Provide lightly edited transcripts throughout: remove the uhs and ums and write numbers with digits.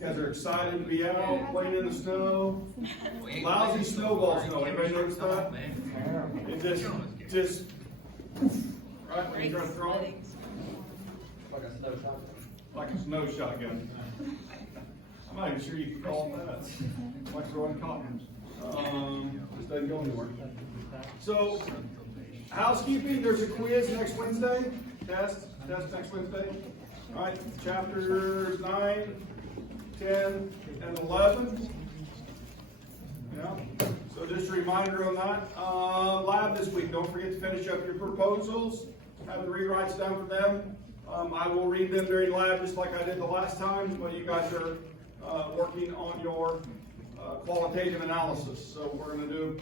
You guys are excited to be out, playing in the snow. Lousy snowball snow. Anybody notice that? It just, right when you try to throw it. Like a snow shotgun. I'm not even sure you can call it that. Like throwing cotton. Just doesn't go anywhere. So, housekeeping, there's a quiz next Wednesday. Test next Wednesday. All right, chapters 9, 10, and 11. Yeah. So just a reminder on that. Lab this week. Don't forget to finish up your proposals. Have the rewrites done for them. I will read them during lab just like I did the last time, but you guys are working on your qualitative analysis. So we're going to do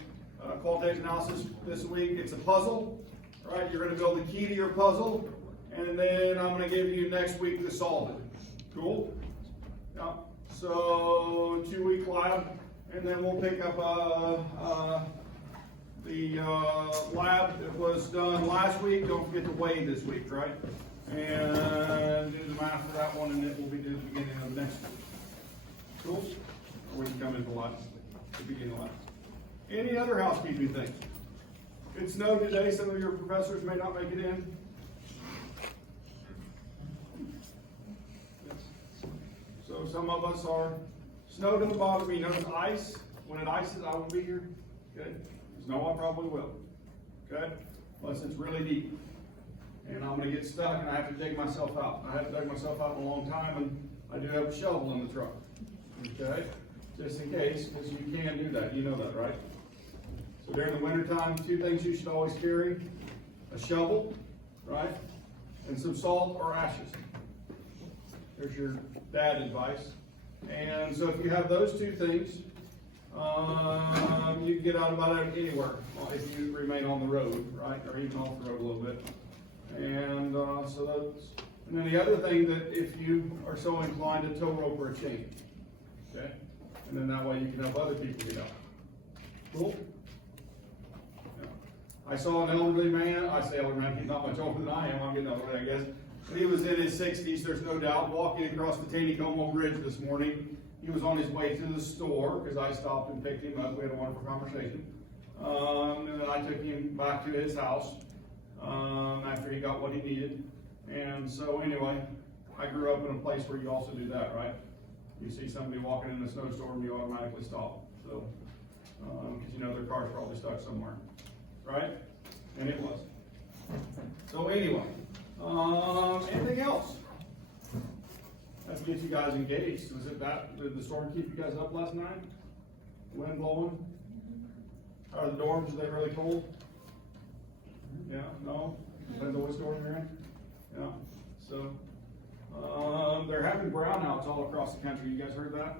qualitative analysis this week. It's a puzzle, right? You're going to build the key to your puzzle, and then I'm going to give you next week to solve it. Cool? Yeah. So 2-week lab, and then we'll pick up the lab that was done last week. Don't forget to weigh this week, right? And do the math for that one, and it will be due at the beginning of next week. Cool? Or we can come into the beginning of lab. Any other housekeeping things? It snowed today. Some of your professors may not make it in. So some of us are snowed in the bottom. You notice ice. When it ices, I won't be here. Okay? Snow, I probably will. Okay? Unless it's really deep. And I'm going to get stuck and I have to dig myself out. I haven't dug myself out in a long time, and I do have a shovel in the truck. Okay? Just in case, because you can do that. You know that, right? So during the wintertime, 2 things you should always carry: a shovel, right? And some salt or ashes. There's your dad advice. And so if you have those 2 things, you can get out about anywhere if you remain on the road, right? Or even off the road a little bit. And so that's, and then the other thing that if you are so inclined, a tow rope or a chain. Okay? And then that way you can help other people get out. Cool? Yeah. I saw an elderly man. I say elderly man, he's not much older than I am. I'm getting elderly, I guess. But he was in his 60s, there's no doubt, walking across the Taneycomo Bridge this morning. He was on his way to the store because I stopped and picked him up. We had a wonderful conversation. And then I took him back to his house after he got what he needed. And so anyway, I grew up in a place where you also do that, right? You see somebody walking in a snowstorm, you automatically stop. So, because you know their car's probably stuck somewhere, right? And it was. So anyway, anything else? Let's get you guys engaged. Was it that? Did the storm keep you guys up last night? Wind blowing? Are the dorms, are they really cold? Yeah, no? Depends on what storm you're in? Yeah. So, they're having brownouts all across the country. You guys heard that?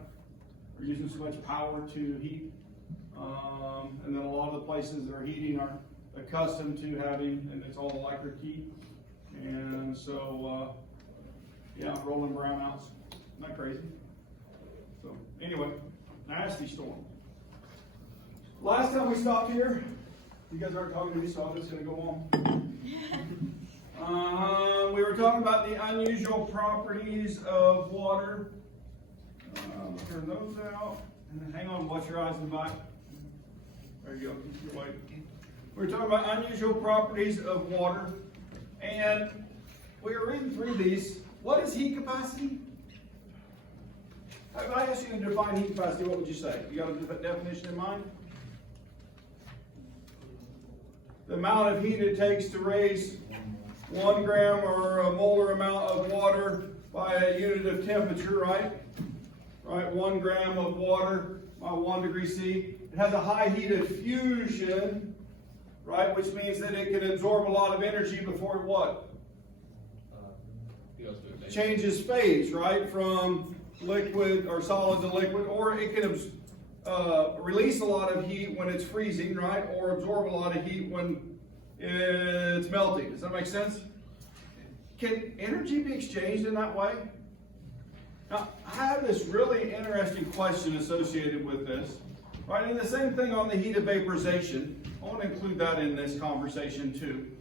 We're using so much power to heat. And then a lot of the places that are heating are accustomed to having, and it's all electric heat. And so, yeah, rolling brownouts. Isn't that crazy? So, anyway, nasty storm. Last time we stopped here, you guys aren't talking to me, so I'm just going to go on. We were talking about the unusual properties of water. Turn those out. And hang on, watch your eyes in the back. There you go. Keep your weight. We were talking about unusual properties of water. And we were reading through these. What is heat capacity? If I asked you to define heat capacity, what would you say? You got a definition in mind? The amount of heat it takes to raise 1 gram or a molar amount of water by a unit of temperature, right? Right, 1 gram of water by 1 degree C. It has a high heat of fusion, right? Which means that it can absorb a lot of energy before it what? Changes phase, right? From liquid or solid to liquid, or it can release a lot of heat when it's freezing, right? Or absorb a lot of heat when it's melting. Does that make sense? Can energy be exchanged in that way? Now, I have this really interesting question associated with this, right? And the same thing on the heat of vaporization. I want to include that in this conversation too.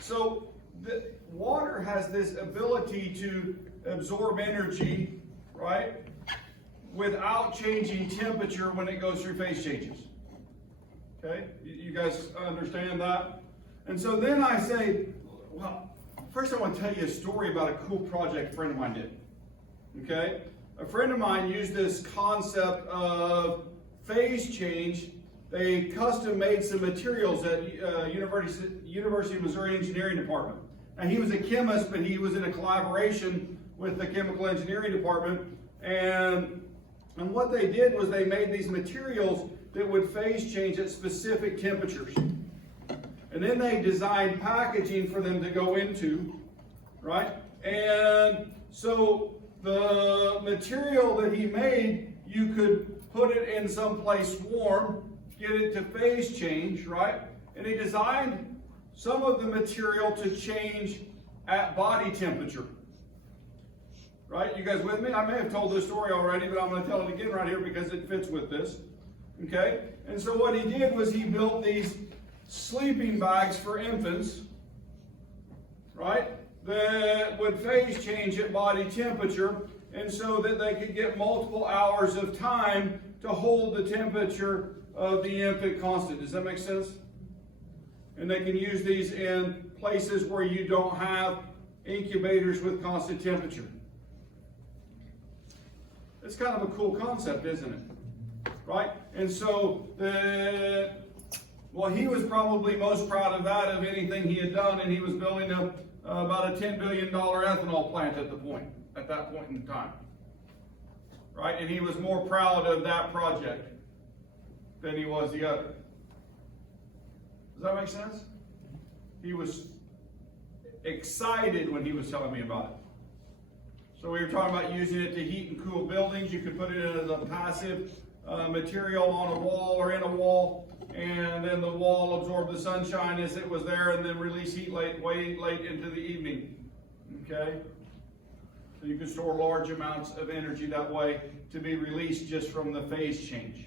So, the water has this ability to absorb energy, right? without changing temperature when it goes through phase changes. Okay, you guys understand that? And so then I say, well, first I want to tell you a story about a cool project a friend of mine did. Okay, a friend of mine used this concept of phase change. They custom made some materials at University of Missouri Engineering Department. And he was a chemist, but he was in a collaboration with the chemical engineering department. And what they did was they made these materials that would phase change at specific temperatures. And then they designed packaging for them to go into, right? And so the material that he made, you could put it in some place warm, get it to phase change, right? And he designed some of the material to change at body temperature. Right? You guys with me? I may have told this story already, but I'm going to tell it again right here because it fits with this. Okay? And so what he did was he built these sleeping bags for infants, right? That would phase change at body temperature, and so that they could get multiple hours of time to hold the temperature of the infant constant. Does that make sense? And they can use these in places where you don't have incubators with constant temperature. It's kind of a cool concept, isn't it? Right? And so, he was probably most proud of that of anything he had done, and he was building about a $10 billion ethanol plant at that point in time. Right? And he was more proud of that project than he was the other. Does that make sense? He was excited when he was telling me about it. So we were talking about using it to heat and cool buildings. You could put it as a passive material on a wall or in a wall, and then the wall absorbed the sunshine as it was there and then release heat way late into the evening. Okay? So you can store large amounts of energy that way to be released just from the phase change.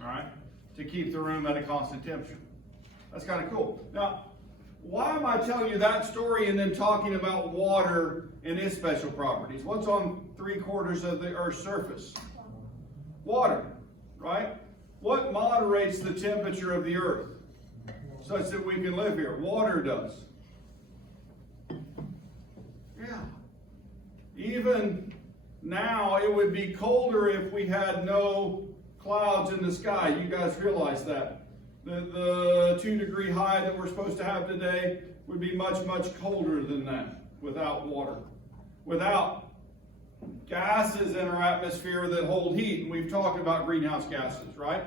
All right? To keep the room at a constant temperature. That's kind of cool. Now, why am I telling you that story and then talking about water and its special properties? What's on 3/4 of the Earth's surface? Water, right? What moderates the temperature of the Earth such that we can live here? Water does. Yeah. Even now, it would be colder if we had no clouds in the sky. You guys realize that. The 2-degree high that we're supposed to have today would be much, much colder than that without water. Without gases in our atmosphere that hold heat. And we've talked about greenhouse gases, right?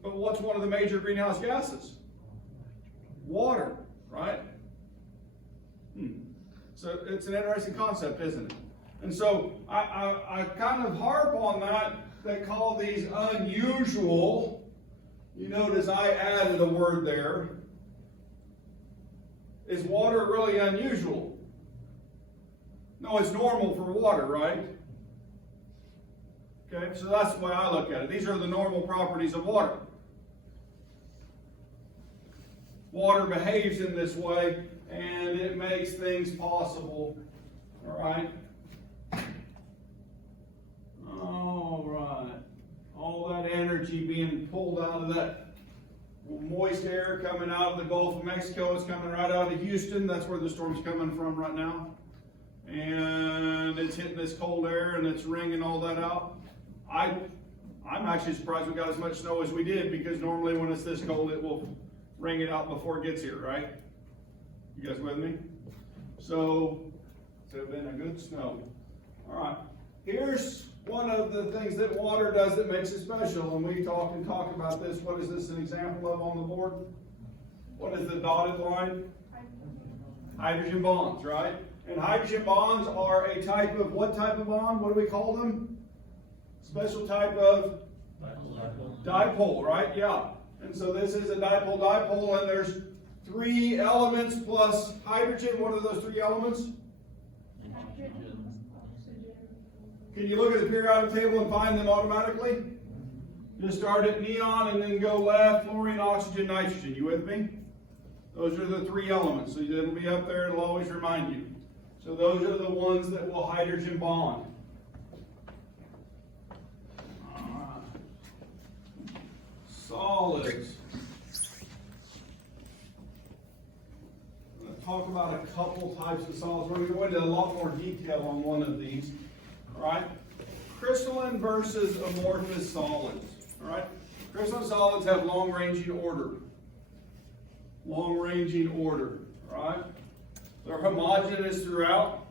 But what's one of the major greenhouse gases? Water, right? So it's an interesting concept, isn't it? And so I kind of harp on that. They call these unusual. You notice I added a word there. Is water really unusual? No, it's normal for water, right? Okay, so that's the way I look at it. These are the normal properties of water. Water behaves in this way, and it makes things possible. All right? All right. All that energy being pulled out of that moist air coming out of the Gulf of Mexico is coming right out of Houston. That's where the storm's coming from right now. And it's hitting this cold air and it's wringing all that out. I'm actually surprised we got as much snow as we did, because normally when it's this cold it will wring it out before it gets here, right? You guys with me? So it's been a good snow. All right. Here's one of the things that water does that makes it special, and we talk about this. What is this an example of on the board? What is the dotted line? Hydrogen bonds, right? And hydrogen bonds are a type of, what type of bond? What do we call them? Special type of dipole, right? Yeah. And so this is a dipole, and there's 3 elements plus hydrogen. What are those 3 elements? Can you look at the periodic table and find them automatically? Just start at neon and then go left, fluorine, oxygen, nitrogen. You with me? Those are the 3 elements. So it'll be up there, it'll always remind you. So those are the ones that will hydrogen bond. solids. I'm going to talk about a couple types of solids. We're going to go into a lot more detail on one of these. All right? Crystalline versus amorphous solids. All right? Crystalline solids have long-ranging order. Long-ranging order. All right? They're homogeneous throughout.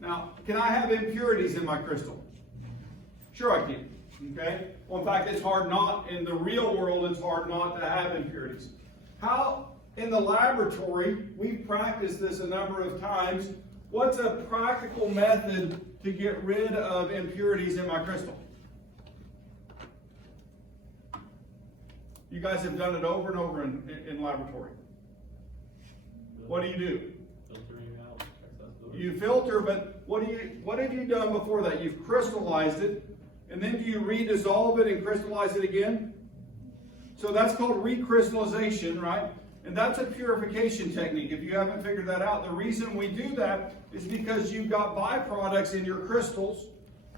Now, can I have impurities in my crystal? Sure I can. Okay? Well, in fact, it's hard not, in the real world, it's hard not to have impurities. How, in the laboratory, we've practiced this a number of times. What's a practical method to get rid of impurities in my crystal? You guys have done it over and over in laboratory. What do you do? Filtering out excess fluid. You filter, but what have you done before that? You've crystallized it, and then do you redissolve it and crystallize it again? So that's called recrystallization, right? And that's a purification technique. If you haven't figured that out, the reason we do that is because you've got byproducts in your crystals,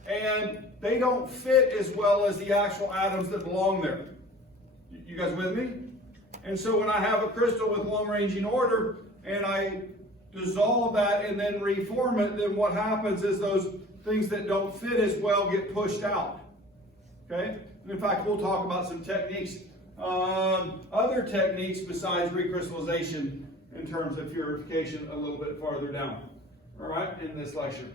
and they don't fit as well as the actual atoms that belong there. You guys with me? And so when I have a crystal with long-ranging order, and I dissolve that and then reform it, then what happens is those things that don't fit as well get pushed out. Okay? In fact, we'll talk about some techniques, other techniques besides recrystallization in terms of purification a little bit farther down. All right, in this lecture.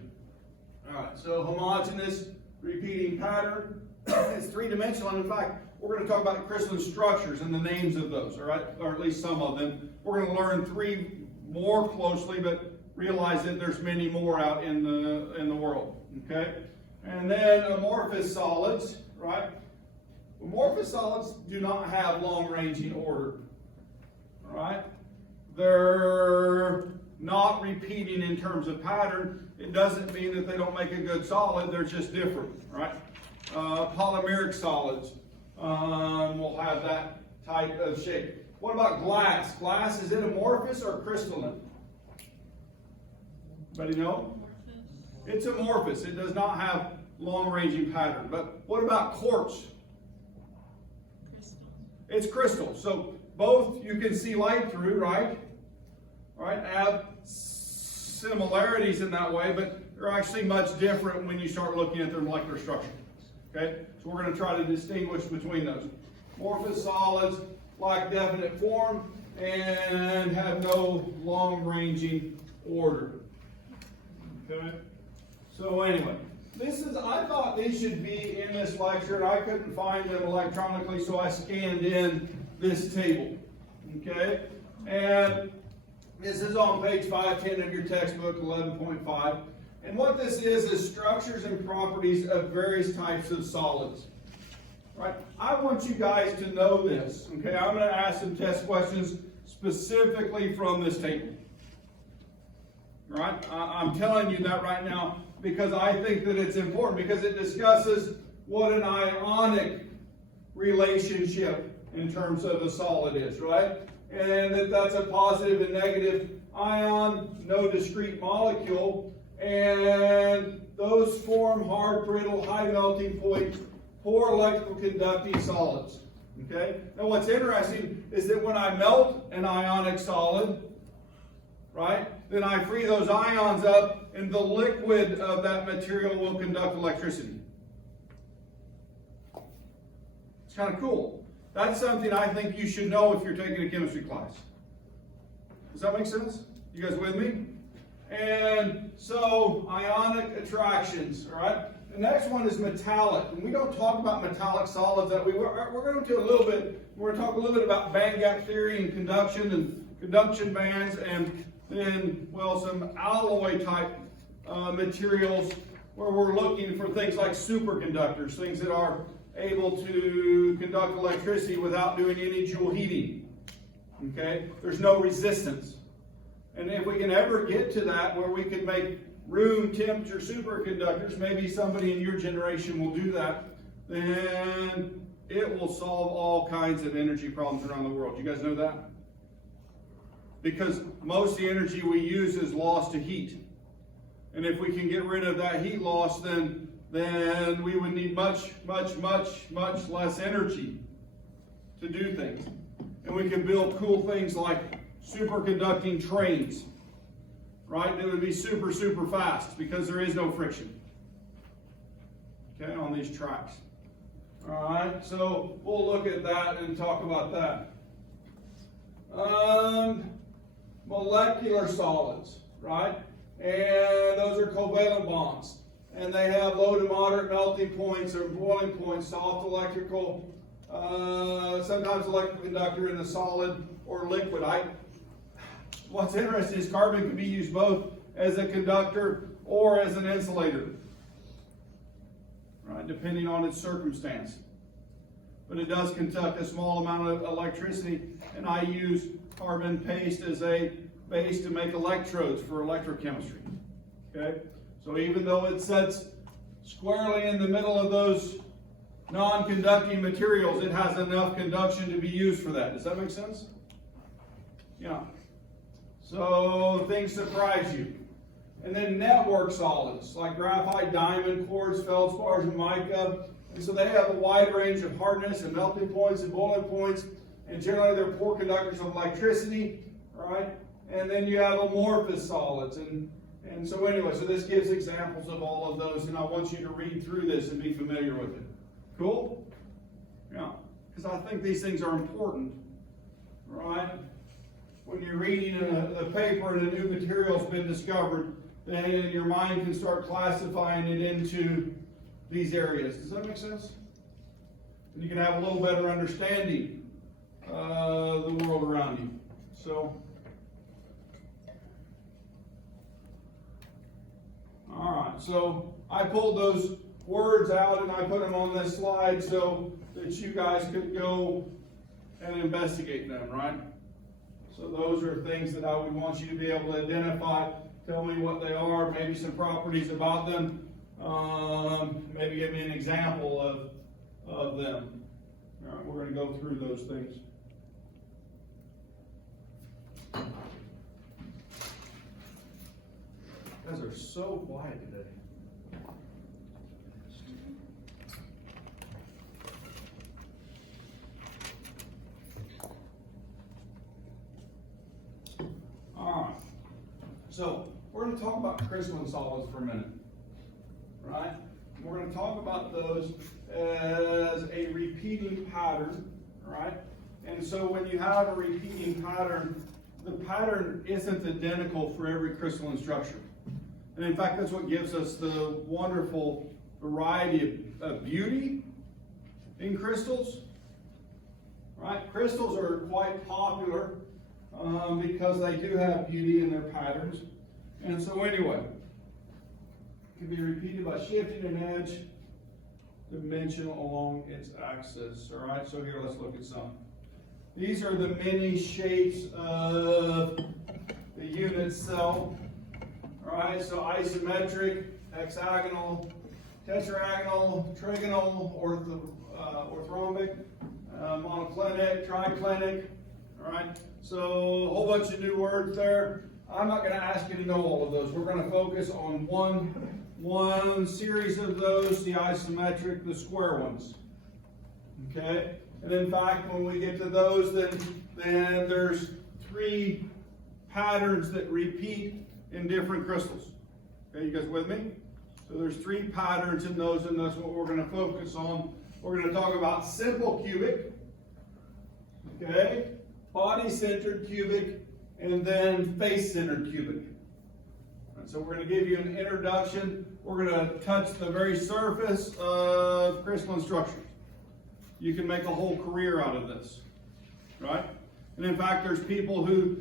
All right, so homogeneous repeating pattern. It's three-dimensional, and in fact, we're going to talk about crystalline structures and the names of those, all right, or at least some of them. We're going to learn three more closely, but realize that there's many more out in the world, okay? And then amorphous solids, right? Amorphous solids do not have long-ranging order, all right? They're not repeating in terms of pattern. It doesn't mean that they don't make a good solid. They're just different, right? Polymeric solids will have that type of shape. What about glass? Glass, is it amorphous or crystalline? Anybody know? It's amorphous. It does not have long-ranging pattern. But what about quartz? Crystal. It's crystal. So both you can see light through, right? All right, have similarities in that way, but they're actually much different when you start looking at their molecular structure. Okay, so we're going to try to distinguish between those. Amorphous solids lack definite form and have no long-ranging order. Okay, so anyway, I thought these should be in this lecture, and I couldn't find them electronically, so I scanned in this table. Okay, and this is on page 510 of your textbook, 11.5. And what this is structures and properties of various types of solids. Right? I want you guys to know this. Okay, I'm going to ask some test questions specifically from this table. Right? I'm telling you that right now because I think that it's important, because it discusses what an ionic relationship in terms of a solid is, right? And that's a positive and negative ion, no discrete molecule, and those form hard, brittle, high melting point, poor electrical conducting solids. Okay? Now what's interesting is that when I melt an ionic solid, right, then I free those ions up, and the liquid of that material will conduct electricity. It's kind of cool. That's something I think you should know if you're taking a chemistry class. Does that make sense? You guys with me? And so, ionic attractions, all right? The next one is metallic. And we don't talk about metallic solids that we're going to a little bit. We're going to talk a little bit about band gap theory and conduction bands, and then, well, some alloy type materials where we're looking for things like superconductors, things that are able to conduct electricity without doing any joule heating. Okay? There's no resistance. And if we can ever get to that where we can make room temperature superconductors, maybe somebody in your generation will do that, then it will solve all kinds of energy problems around the world. You guys know that? Because most of the energy we use is lost to heat. And if we can get rid of that heat loss, then then we would need much less energy to do things. And we can build cool things like superconducting trains, right? That would be super fast because there is no friction, okay, on these tracks. All right, so we'll look at that and talk about that. Molecular solids, right? And those are covalent bonds. And they have low to moderate melting points or boiling points, soft electrical, sometimes electrical conductor in the solid or liquid. What's interesting is carbon can be used both as a conductor or as an insulator, right, depending on its circumstance. But it does conduct a small amount of electricity, and I use carbon paste as a base to make electrodes for electrochemistry. Okay? So even though it sits squarely in the middle of those non-conducting materials, it has enough conduction to be used for that. Does that make sense? Yeah. So things surprise you. And then network solids, like graphite, diamond, quartz, feldspars, and mica. And so they have a wide range of hardness and melting points and boiling points. And generally they're poor conductors of electricity, right? And then you have amorphous solids. And so anyway, so this gives examples of all of those. And I want you to read through this and be familiar with it. Cool? Yeah. Because I think these things are important, right? When you're reading a paper and a new material's been discovered, then your mind can start classifying it into these areas. Does that make sense? And you can have a little better understanding of the world around you. So, all right. So I pulled those words out and I put them on this slide so that you guys could go and investigate them, right? So those are things that I would want you to be able to identify. Tell me what they are, maybe some properties about them. Maybe give me an example of them. All right, we're going to go through those things. You guys are so quiet today. All right. So we're going to talk about crystalline solids for a minute, right? We're going to talk about those as a repeating pattern, right? And so when you have a repeating pattern, the pattern isn't identical for every crystalline structure. And in fact, that's what gives us the wonderful variety of beauty in crystals, right? Crystals are quite popular because they do have beauty in their patterns. And so anyway, it can be repeated by shifting an edge dimension along its axis. All right, so here let's look at some. These are the many shapes of the unit cell. All right, so isometric, hexagonal, tetragonal, trigonal, orthorhombic, monoclinic, triclinic. All right, so a whole bunch of new words there. I'm not going to ask you to know all of those. We're going to focus on one series of those, the isometric, the square ones. Okay? And in fact, when we get to those, then there's three patterns that repeat in different crystals. Okay, you guys with me? So there's three patterns in those, and that's what we're going to focus on. We're going to talk about simple cubic, okay, body-centered cubic, and then face-centered cubic. And so we're going to give you an introduction. We're going to touch the very surface of crystalline structures. You can make a whole career out of this, right? And in fact, there's people who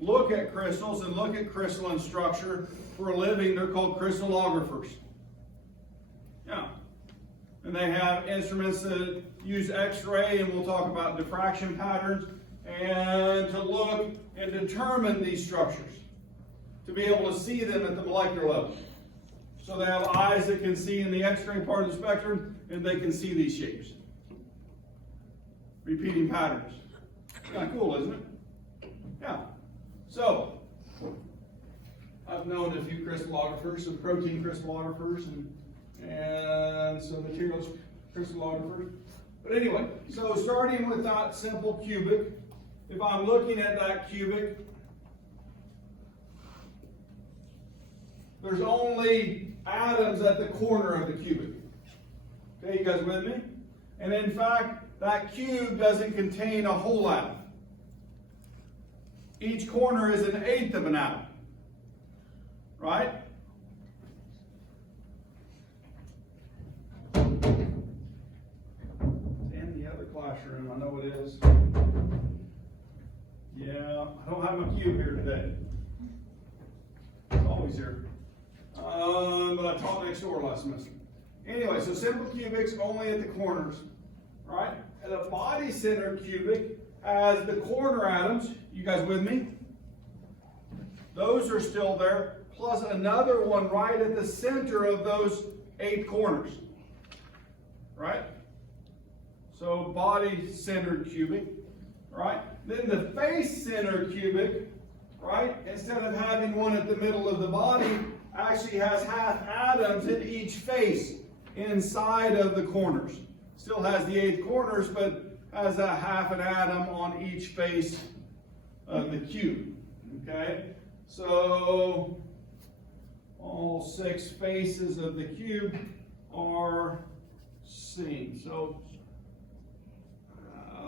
look at crystals and look at crystalline structure for a living. They're called crystallographers. Yeah. And they have instruments that use X-ray, and we'll talk about diffraction patterns, and to look and determine these structures, to be able to see them at the molecular level. So they have eyes that can see in the X-ray part of the spectrum, and they can see these shapes. Repeating patterns. Kind of cool, isn't it? Yeah. So, I've known a few crystallographers, some protein crystallographers, And so materials crystallographers. But anyway, so starting with that simple cubic, if I'm looking at that cubic, there's only atoms at the corner of the cubic. Okay, you guys with me? And in fact, that cube doesn't contain a whole atom. Each corner is an eighth of an atom. Right? It's in the other classroom, I know it is. Yeah, I don't have my cube here today. It's always here. But I taught next door last semester. Anyway, so simple cubics only at the corners, right? And a body-centered cubic has the corner atoms. You guys with me? Those are still there, plus another one right at the center of those 8 corners, right? So body-centered cubic, right? Then the face-centered cubic, right? Instead of having one at the middle of the body, actually has half atoms in each face inside of the corners. Still has the 8 corners, but has a half an atom on each face of the cube. Okay? So all 6 faces of the cube are seen. So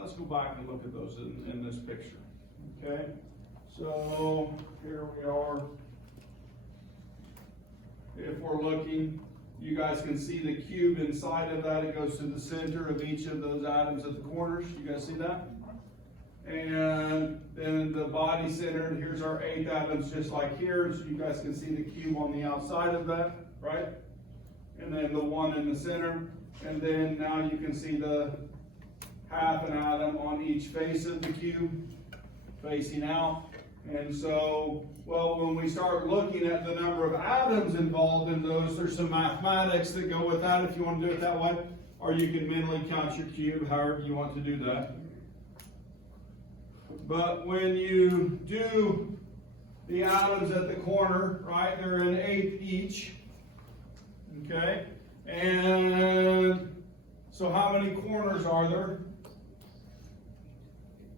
let's go back and look at those in this picture. Okay? So here we are. If we're looking, you guys can see the cube inside of that. It goes to the center of each of those atoms at the corners. You guys see that? And then the body centered, here's our 8 atoms just like here. So you guys can see the cube on the outside of that, right? And then the one in the center. And then now you can see the half an atom on each face of the cube facing out. And so, well, when we start looking at the number of atoms involved in those, there's some mathematics that go with that if you want to do it that way. Or you can mentally count your cube, however you want to do that. But when you do the atoms at the corner, right, they're an eighth each. Okay? And so how many corners are there?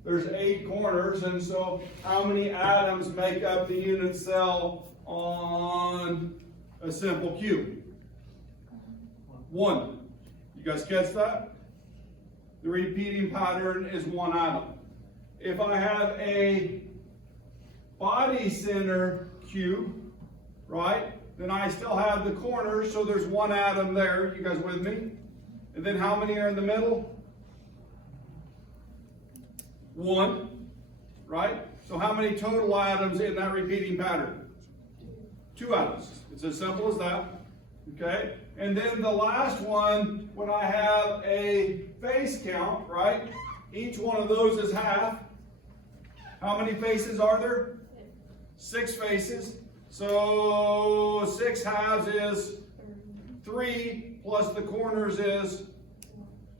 There's 8 corners, and so how many atoms make up the unit cell on a simple cube? 1. You guys catch that? The repeating pattern is 1 atom. If I have a body center cube, right, then I still have the corners, so there's 1 atom there. You guys with me? And then how many are in the middle? 1, right? So how many total atoms in that repeating pattern? 2 atoms. It's as simple as that. Okay? And then the last one, when I have a face count, right? Each one of those is half. How many faces are there? 6 faces. So 6 halves is 3, plus the corners is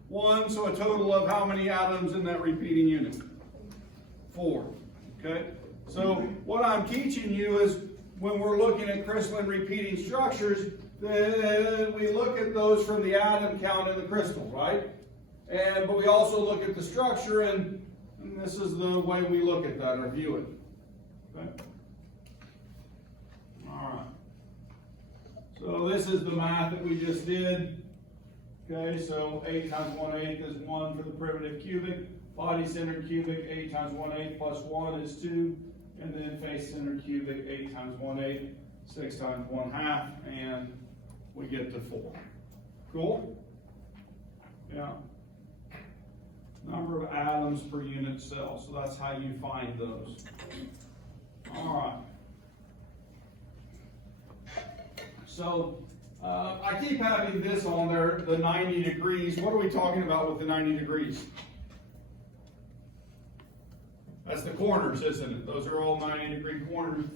1. So a total of how many atoms in that repeating unit? 4. Okay? So what I'm teaching you is when we're looking at crystalline repeating structures, then we look at those from the atom count in the crystal, right? But we also look at the structure, and this is the way we look at that or view it. Okay? All right. So this is the math that we just did. Okay, so 8 times 1/8 is 1 for the primitive cubic. Body-centered cubic, 8 times 1/8 plus 1 is 2. And then face-centered cubic, 8 times 1/8, 6 times 1/2, and we get to 4. Cool? Yeah. Number of atoms per unit cell. So that's how you find those. All right. So I keep having this on there, the 90 degrees. What are we talking about with the 90 degrees? That's the corners, isn't it? Those are all 90-degree corners.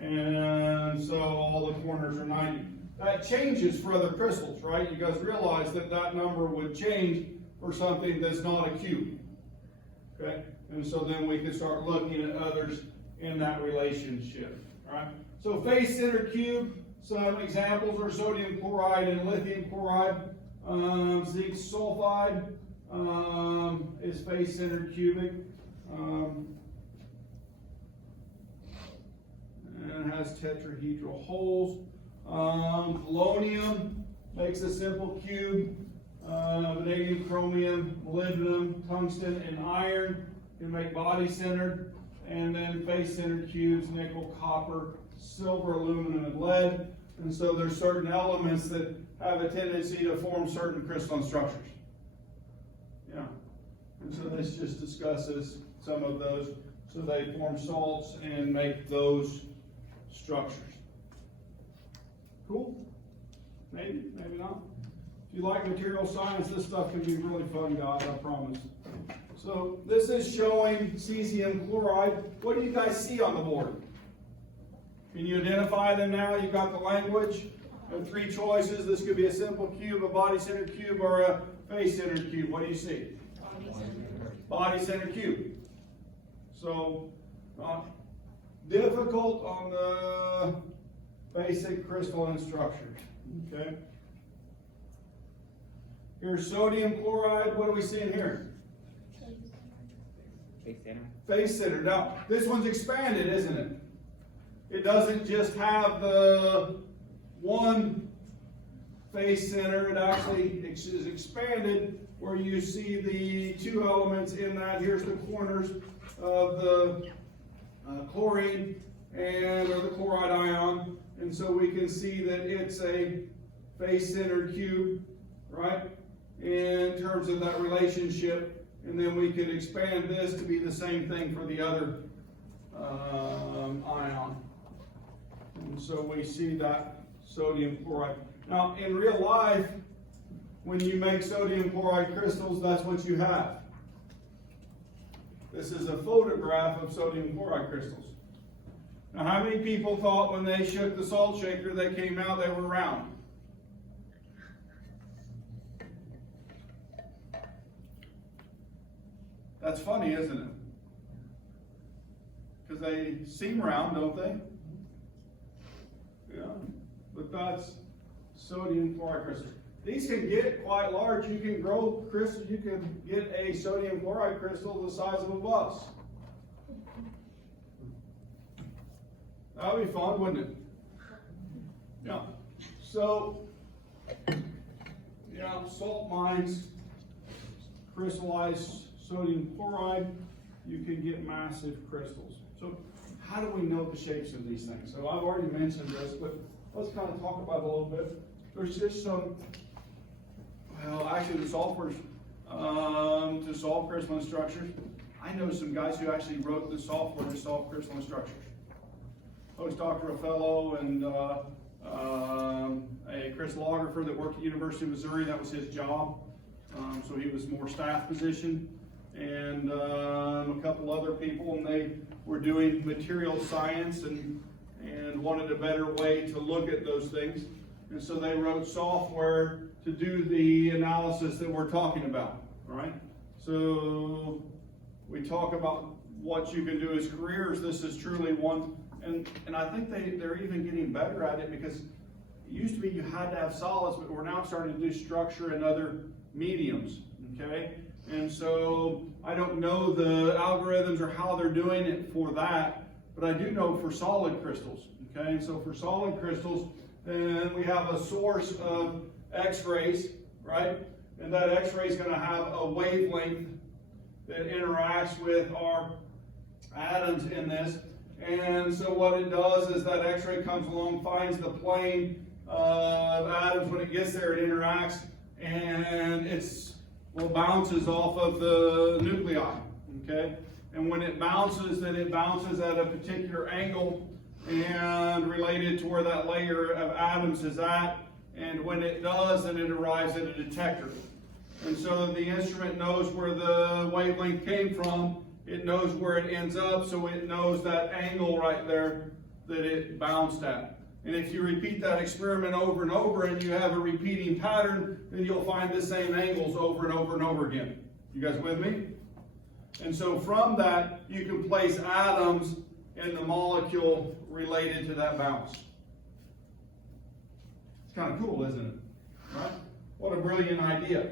And so all the corners are 90. That changes for other crystals, right? You guys realize that that number would change for something that's not a cube. Okay? And so then we can start looking at others in that relationship. All right? So face-centered cube, Some examples are sodium chloride and lithium chloride. Zinc sulfide is face-centered cubic. And has tetrahedral holes. Polonium makes a simple cube. Vanadium, chromium, molybdenum, tungsten, and iron can make body-centered. And then face-centered cubes, nickel, copper, silver, aluminum, and lead. And so there's certain elements that have a tendency to form certain crystalline structures. Yeah. And so this just discusses some of those. So they form salts and make those structures. Cool? Maybe, maybe not. If you like material science, this stuff can be really fun, guys, I promise. So this is showing cesium chloride. What do you guys see on the board? Can you identify them now? You've got the language. You have three choices. This could be a simple cube, a body-centered cube, or a face-centered cube. What do you see? Body-centered cube. So, difficult on the basic crystalline structures. Okay. Here's sodium chloride. What are we seeing here? Face-centered. Face-centered. Now, this one's expanded, isn't it? It doesn't just have the one face center. It actually is expanded where you see the two elements in that. Here's the corners of the chlorine or the chloride ion. And so we can see that it's a face-centered cube, right? In terms of that relationship. And then we could expand this to be the same thing for the other ion. And so we see that sodium chloride. Now, in real life, when you make sodium chloride crystals, that's what you have. This is a photograph of sodium chloride crystals. Now, how many people thought when they shook the salt shaker, they came out, they were round? That's funny, isn't it? Because they seem round, don't they? Yeah, but that's sodium chloride crystals. These can get quite large. You can grow crystals. You can get a sodium chloride crystal the size of a bus. That would be fun, wouldn't it? Yeah. So, yeah, salt mines crystallize sodium chloride. You can get massive crystals. So, how do we know the shapes of these things? So I've already mentioned this, but let's kind of talk about it a little bit. There's just some, well, actually the softwares to solve crystalline structures. I know some guys who actually wrote the software to solve crystalline structures. Postdoctoral fellow and a crystallographer that worked at University of Missouri. That was his job. So he was more staff position. And a couple other people, and they were doing material science and wanted a better way to look at those things. And so they wrote software to do the analysis that we're talking about, right? So we talk about what you can do as careers. This is truly one, and I think they're even getting better at it, because it used to be you had to have solids, but we're now starting to do structure and other mediums, okay? And so I don't know the algorithms or how they're doing it for that, but I do know for solid crystals, okay? And so for solid crystals, then we have a source of X-rays, right? And that X-ray is going to have a wavelength that interacts with our atoms in this. And so what it does is that X-ray comes along, finds the plane of atoms. When it gets there, it interacts, and bounces off of the nuclei, okay? And when it bounces, then it bounces at a particular angle and related to where that layer of atoms is at. And when it does, then it arrives at a detector. And so the instrument knows where the wavelength came from. It knows where it ends up, so it knows that angle right there that it bounced at. And if you repeat that experiment over and over and you have a repeating pattern, then you'll find the same angles over and over and over again. You guys with me? And so from that, you can place atoms in the molecule related to that bounce. It's kind of cool, isn't it? Right? What a brilliant idea.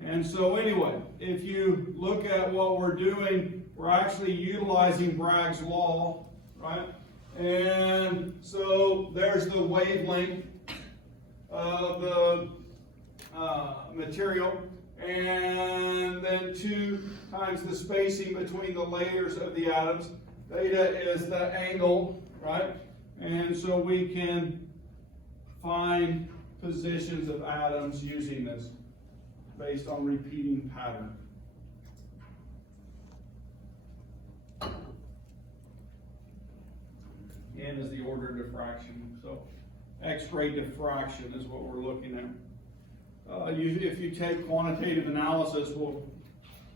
And so anyway, if you look at what we're doing, we're actually utilizing Bragg's law, right? And so there's the wavelength of the material, and then 2 times the spacing between the layers of the atoms. Theta is the angle, right? And so we can find positions of atoms using this based on repeating pattern. N is the order of diffraction. So X-ray diffraction is what we're looking at. Usually if you take quantitative analysis, we'll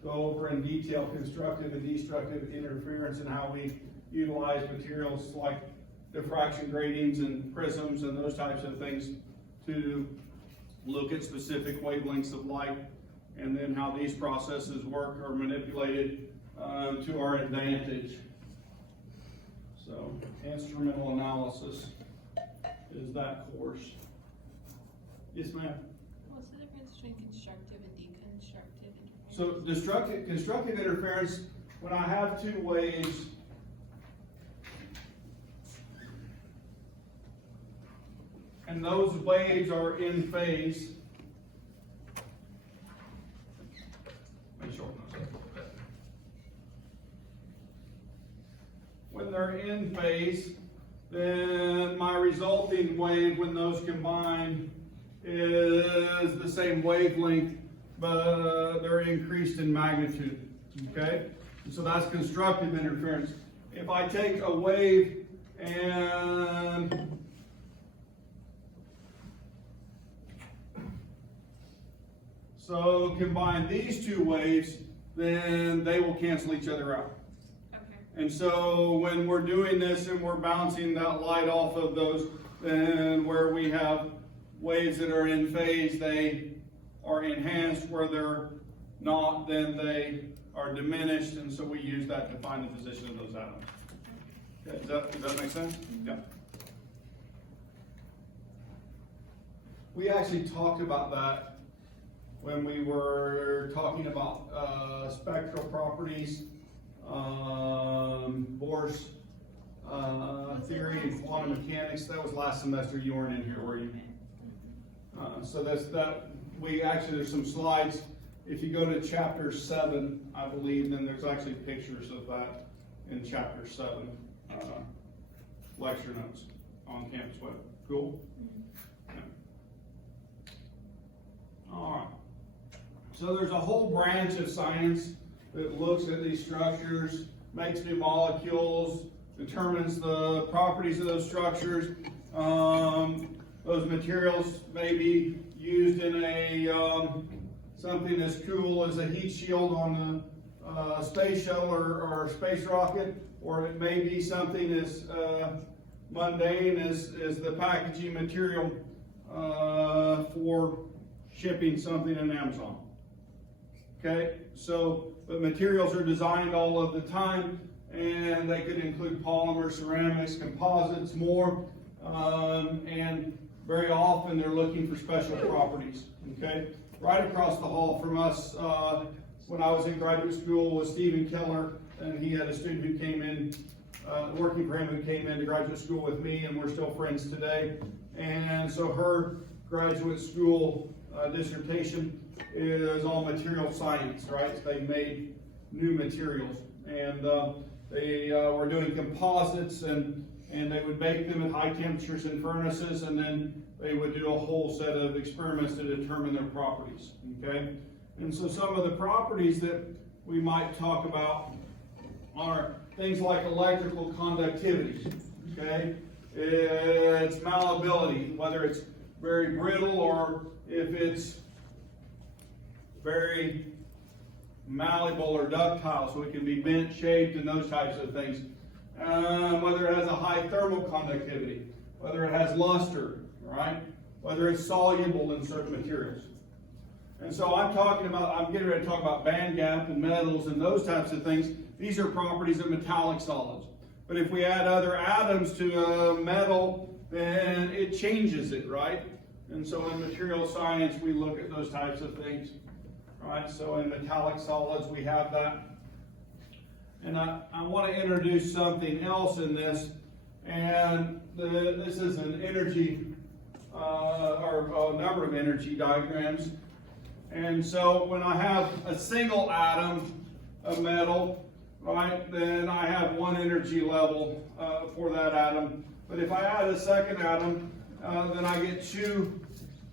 go over in detail constructive and destructive interference and how we utilize materials like diffraction gratings and prisms and those types of things to look at specific wavelengths of light, and then how these processes work or manipulated to our advantage. So instrumental analysis is that course. Yes, ma'am. What's the difference between constructive and deconstructive interference? So constructive interference, when I have 2 waves, and those waves are in phase. Let me shorten this up a little bit. When they're in phase, then my resulting wave, when those combine, is the same wavelength, but they're increased in magnitude. Okay? So that's constructive interference. If I take a wave and so combine these 2 waves, then they will cancel each other out. Okay. And so when we're doing this and we're bouncing that light off of those, then where we have waves that are in phase, they are enhanced. Where they're not, then they are diminished. And so we use that to find the position of those atoms. Okay, does that make sense? Yeah. We actually talked about that when we were talking about spectral properties, Bohr's theory and quantum mechanics. That was last semester. You weren't in here, were you? So there's some slides. If you go to chapter 7, I believe, then there's actually pictures of that in chapter 7 lecture notes on Campus Web. Cool? Yeah. All right. So there's a whole branch of science that looks at these structures, makes new molecules, determines the properties of those structures. Those materials may be used in a something as cool as a heat shield on the space shuttle or space rocket, or it may be something as mundane as the packaging material for shipping something in Amazon. Okay, so, but materials are designed all of the time, and they could include polymer, ceramics, composites, more, and very often they're looking for special properties. Okay, right across the hall from us, when I was in graduate school, was Stephen Keller, and he had a student who came in, working for him, who came into graduate school with me, and we're still friends today. And so her graduate school dissertation is on material science, right? They made new materials, and they were doing composites, and they would bake them at high temperatures in furnaces, and then they would do a whole set of experiments to determine their properties. Okay, and so some of the properties that we might talk about are things like electrical conductivity. Okay, it's malleability, whether it's very brittle or if it's very malleable or ductile, so it can be bent, shaped, and those types of things. Whether it has a high thermal conductivity, whether it has luster, right? Whether it's soluble in certain materials. And so I'm getting ready to talk about band gap and metals and those types of things. These are properties of metallic solids. But if we add other atoms to a metal, then it changes it, right? And so in material science, we look at those types of things, right? So in metallic solids, we have that. And I want to introduce something else in this, and this is an energy, or a number of energy diagrams. And so when I have a single atom of metal, right, then I have one energy level for that atom. But if I add a second atom, then I get two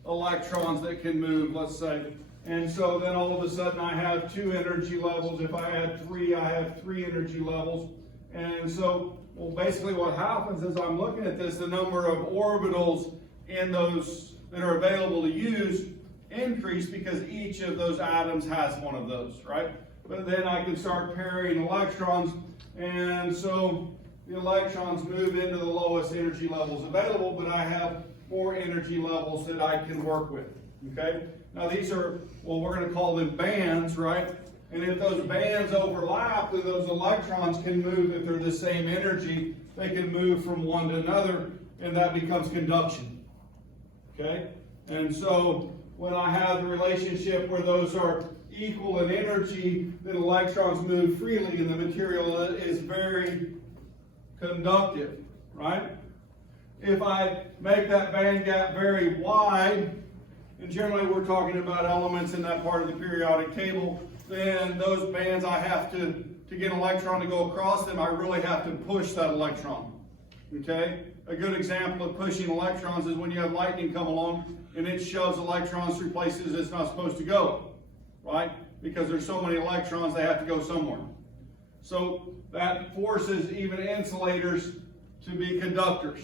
electrons that can move, let's say. And so then all of a sudden I have two energy levels. If I add three, I have three energy levels. And so, well, basically what happens is I'm looking at this, the number of orbitals in those that are available to use increase because each of those atoms has one of those, right? But then I can start pairing electrons, and so the electrons move into the lowest energy levels available, but I have more energy levels that I can work with, okay? Now these are, well, we're going to call them bands, right? And if those bands overlap, then those electrons can move, if they're the same energy, they can move from one to another, and that becomes conduction, okay? And so when I have the relationship where those are equal in energy, then electrons move freely and the material is very conductive, right? If I make that band gap very wide, and generally we're talking about elements in that part of the periodic table, then those bands I have to get an electron to go across them, I really have to push that electron, okay? A good example of pushing electrons is when you have lightning come along and it shoves electrons through places it's not supposed to go, right? Because there's so many electrons, they have to go somewhere. So that forces even insulators to be conductors,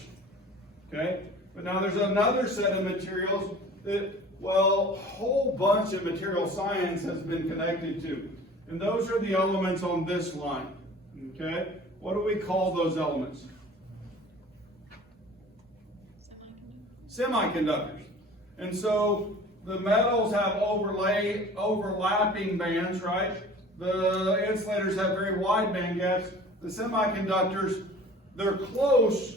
okay? But now there's another set of materials that, well, a whole bunch of material science has been connected to. And those are the elements on this line, okay? What do we call those elements? Semiconductors. And so the metals have overlapping bands, right? The insulators have very wide band gaps. The semiconductors, they're close,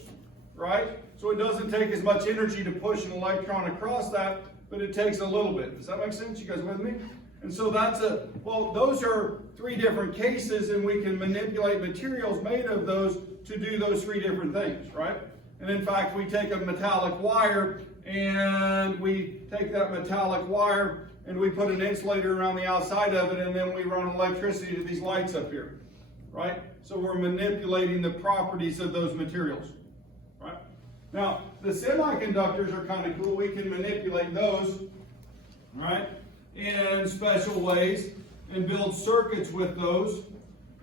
right? So it doesn't take as much energy to push an electron across that, but it takes a little bit. Does that make sense? You guys with me? And so that's well, those are three different cases, and we can manipulate materials made of those to do those three different things, right? And in fact, we take a metallic wire, and we take that metallic wire, and we put an insulator around the outside of it, and then we run electricity to these lights up here, right? So we're manipulating the properties of those materials, right? Now, the semiconductors are kind of cool. We can manipulate those, right, in special ways and build circuits with those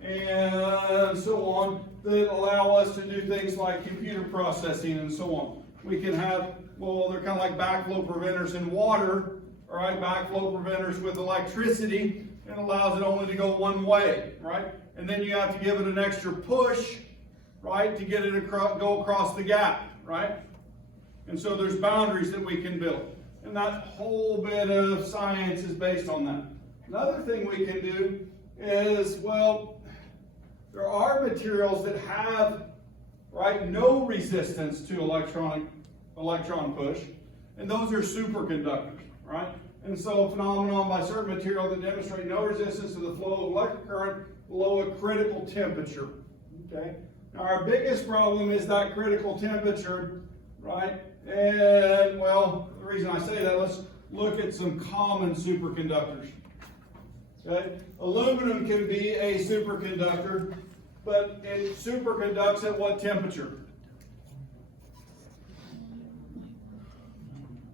and so on that allow us to do things like computer processing and so on. We can have, well, they're kind of like backflow preventers in water, all right, backflow preventers with electricity, and allows it only to go one way, right? And then you have to give it an extra push, right, to get it go across the gap, right? And so there's boundaries that we can build. And that whole bit of science is based on that. Another thing we can do is, well, there are materials that have, right, no resistance to electron push, and those are superconductors, right? And so a phenomenon by certain material that demonstrate no resistance to the flow of electric current below a critical temperature, okay? Now our biggest problem is that critical temperature, right? And, well, the reason I say that, let's look at some common superconductors. Okay? Aluminum can be a superconductor, but it superconducts at what temperature?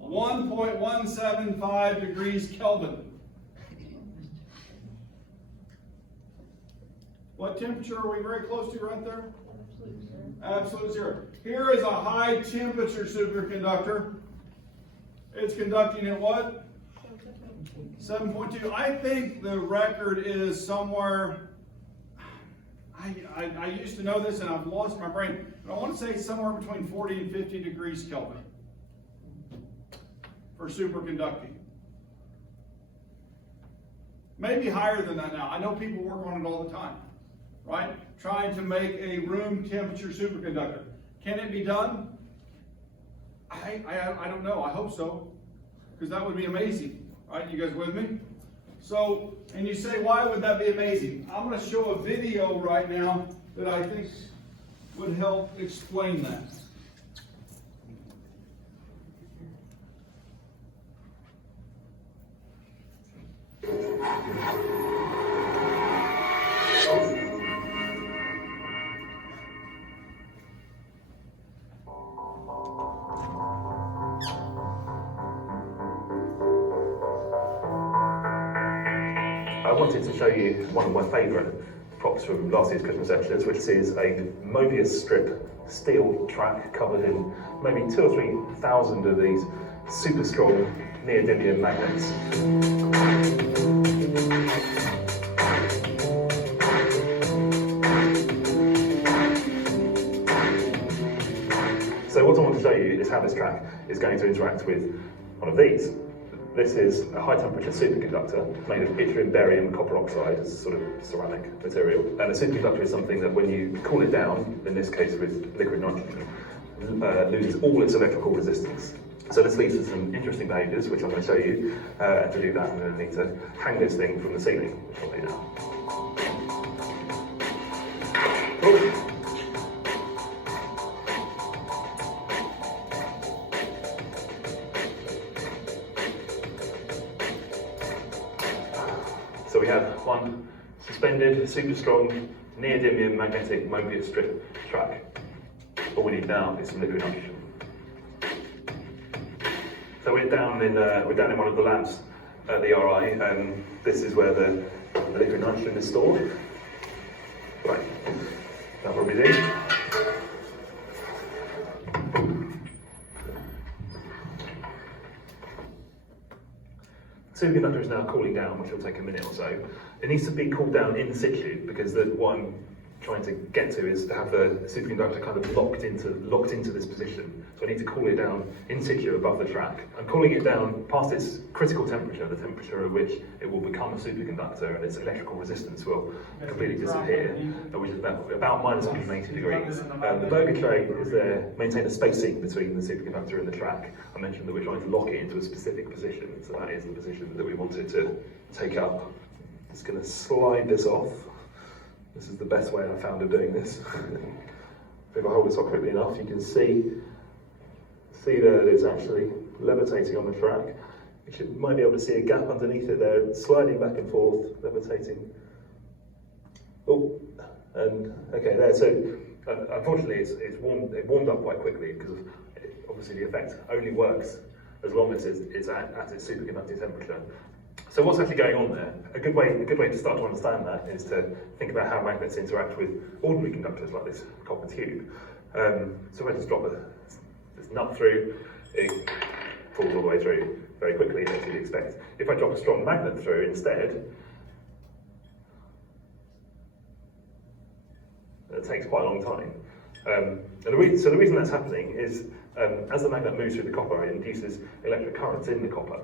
1.175 degrees Kelvin. What temperature are we very close to right there? Absolute zero. Here is a high temperature superconductor. It's conducting at what? 7.2. I think the record is somewhere, I used to know this and I've lost my brain, but I want to say somewhere between 40 and 50 degrees Kelvin for superconducting. Maybe higher than that now. I know people work on it all the time, right? Trying to make a room temperature superconductor. Can it be done? I don't know, I hope so, because that would be amazing. All right, you guys with me? So, and you say, why would that be amazing? I'm going to show a video right now that I think would help explain that. I wanted to show you one of my favourite props from last year's Christmas lectures, which is a Mobius strip steel track covered in maybe 2,000 or 3,000 of these super strong neodymium magnets. So what I want to show you is how this track is going to interact with one of these. This is a high temperature superconductor made of yttrium, barium, copper oxide as a sort of ceramic material. And a superconductor is something that when you cool it down, in this case with liquid nitrogen, loses all its electrical resistance. So this leads to some interesting behaviours, which I'm going to show you. And to do that, I'm going to need to hang this thing from the ceiling, which I'll do now. Oh. So we have one suspended, super strong, neodymium magnetic Mobius strip track. All we need now is some liquid nitrogen. So we're down in one of the labs at the RI, and this is where the liquid nitrogen is stored. Right, that's what we do. Superconductor is now cooling down, which will take a minute or so. It needs to be cooled down in situ because what I'm trying to get to is to have the superconductor kind of locked into this position. So I need to cool it down in situ above the track. I'm cooling it down past its critical temperature, the temperature at which it will become a superconductor and its electrical resistance will completely disappear, which is about minus 180 degrees. The burger tray is there to maintain a spacing between the superconductor and the track. I mentioned that we're trying to lock it into a specific position, so that is the position that we wanted to take up. Just going to slide this off. This is the best way I found of doing this. If I hold this off quickly enough, you can see that it's actually levitating on the track. You might be able to see a gap underneath it there, it's sliding back and forth, levitating. Oh, and okay, there. So unfortunately, it warmed up quite quickly because obviously the effect only works as long as it's at its superconducting temperature. So what's actually going on there? A good way to start to understand that is to think about how magnets interact with ordinary conductors like this copper tube. So if I just drop this nut through, it falls all the way through very quickly, as you'd expect. If I drop a strong magnet through instead, it takes quite a long time. And the reason that's happening is as the magnet moves through the copper, it induces electric currents in the copper.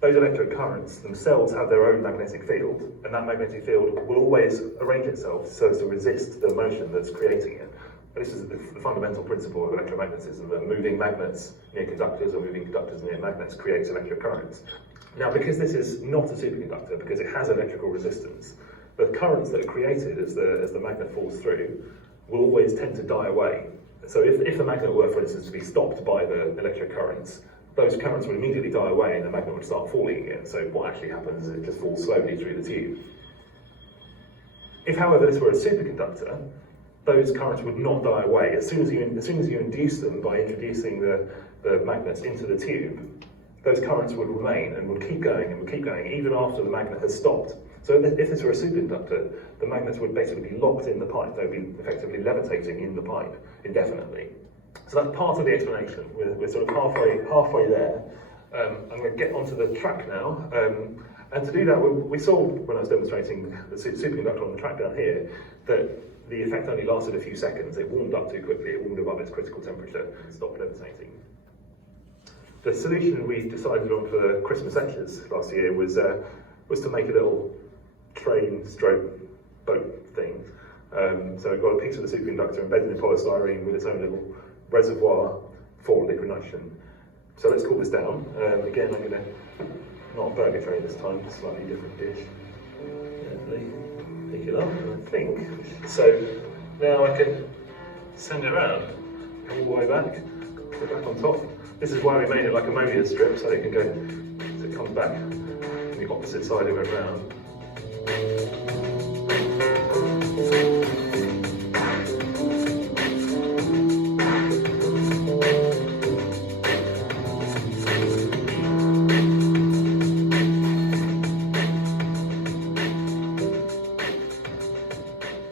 Those electric currents themselves have their own magnetic field, and that magnetic field will always arrange itself so as to resist the motion that's creating it. This is the fundamental principle of electromagnetism, that moving magnets near conductors or moving conductors near magnets creates electric currents. Now, because this is not a superconductor, because it has electrical resistance, the currents that are created as the magnet falls through will always tend to die away. So if the magnet were, for instance, to be stopped by the electric currents, those currents would immediately die away and the magnet would start falling again. So what actually happens is it just falls slowly through the tube. If, however, this were a superconductor, those currents would not die away. As soon as you induce them by introducing the magnets into the tube, those currents would remain and would keep going and would keep going even after the magnet has stopped. So if this were a superconductor, the magnets would basically be locked in the pipe. They would be effectively levitating in the pipe indefinitely. So that's part of the explanation. We're sort of halfway there. I'm going to get onto the track now. And to do that, we saw when I was demonstrating the superconductor on the track down here that the effect only lasted a few seconds. It warmed up too quickly. It warmed above its critical temperature and stopped levitating. The solution we decided on for the Christmas lectures last year was to make a little train-stroke-boat thing. So we've got a piece of the superconductor embedded in polystyrene with its own little reservoir for liquid nitrogen. So let's cool this down. Again, I'm going to, not a burger tray this time, slightly different dish. Gently pick it up, I think. So now I can send it around all the way back, put it back on top. This is why we made it like ammonia strip, so it can go, so it comes back on the opposite side of it round.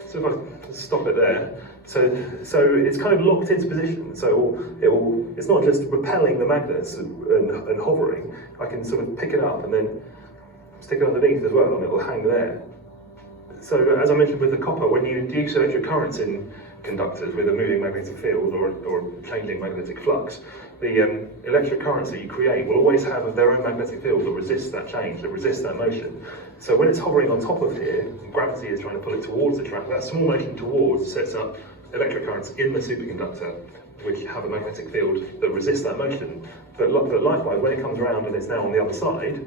So if I stop it there, so it's kind of locked into position. So it's not just repelling the magnets and hovering. I can sort of pick it up and then stick it underneath as well, and it will hang there. So as I mentioned with the copper, when you induce electric currents in conductors with a moving magnetic field or changing magnetic flux, the electric currents that you create will always have their own magnetic field that resists that change, that resists that motion. So when it's hovering on top of here, and gravity is trying to pull it towards the track, that small motion towards sets up electric currents in the superconductor, which have a magnetic field that resists that motion. But likewise, when it comes around and it's now on the other side,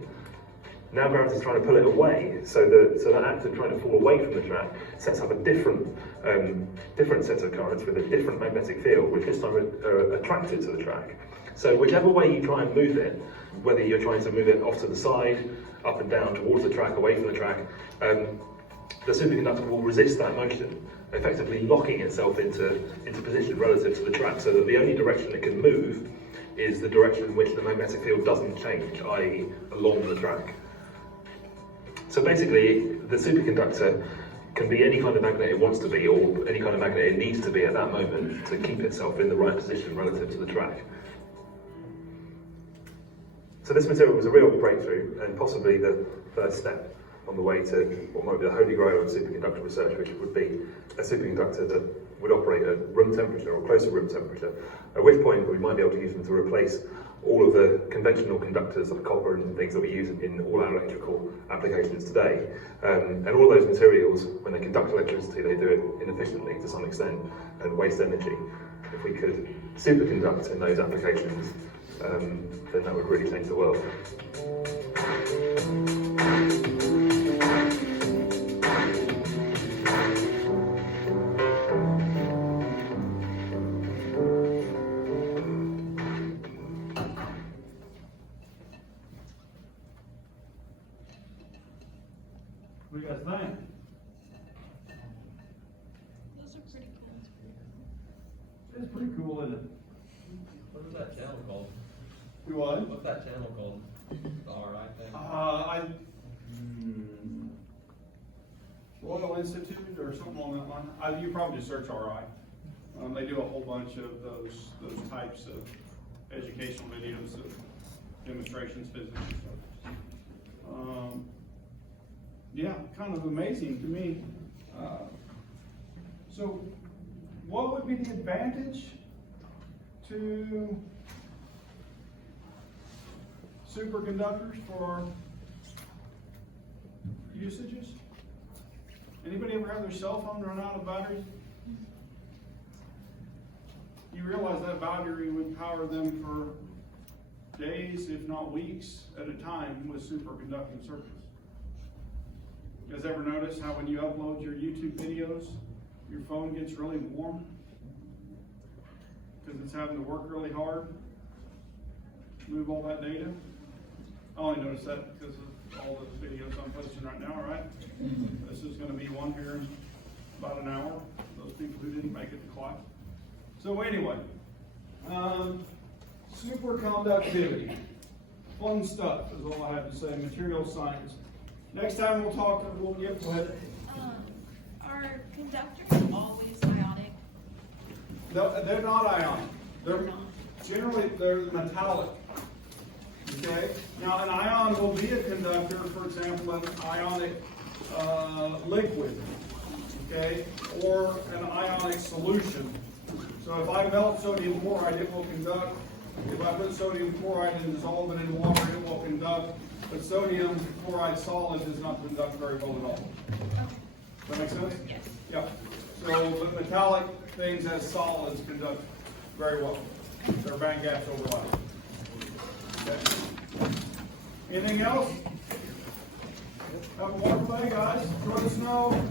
now gravity is trying to pull it away, so that act of trying to fall away from the track sets up a different set of currents with a different magnetic field, which this time are attracted to the track. So whichever way you try and move it, whether you're trying to move it off to the side, up and down towards the track, away from the track, the superconductor will resist that motion, effectively locking itself into position relative to the track, so that the only direction it can move is the direction in which the magnetic field doesn't change, i.e. along the track. So basically, the superconductor can be any kind of magnet it wants to be, or any kind of magnet it needs to be at that moment to keep itself in the right position relative to the track. So this material was a real breakthrough, and possibly the first step on the way to what might be the holy grail of superconductor research, which would be a superconductor that would operate at room temperature or close to room temperature, at which point we might be able to use them to replace all of the conventional conductors of copper and things that we use in all our electrical applications today. And all of those materials, when they conduct electricity, they do it inefficiently to some extent and waste energy. If we could superconduct in those applications, then that would really change the world. What do you guys think? Those are pretty cool. It's pretty cool, isn't it? What is that channel called? Do what? What's that channel called? The RI thing? Royal Institute or something on that line. You probably just search RI. They do a whole bunch of those types of educational videos of demonstrations, physics and stuff. Yeah, kind of amazing to me. So what would be the advantage to superconductors for usages? Anybody ever have their cell phone run out of batteries? You realize that battery would power them for days, if not weeks, at a time with superconducting circuits. You guys ever notice how when you upload your YouTube videos, your phone gets really warm? Because it's having to work really hard to move all that data? I only noticed that because of all the videos I'm posting right now, right? This is going to be one here in about an hour, those people who didn't make it to class. So anyway, superconductivity. Fun stuff is all I have to say, material science. Next time we'll talk, go ahead. Are conductors always ionic? They're not ionic. They're metallic. Okay? Now an ion will be a conductor, for example, an ionic liquid, okay, or an ionic solution. So if I melt sodium chloride, it will conduct. If I put sodium chloride and dissolve it in water, it will conduct. But sodium chloride solid does not conduct very well at all. Does that make sense? Yes. Yeah. So the metallic things as solids conduct very well. their band gaps overlap. Okay. Anything else? Have a wonderful day, guys. Enjoy the snow.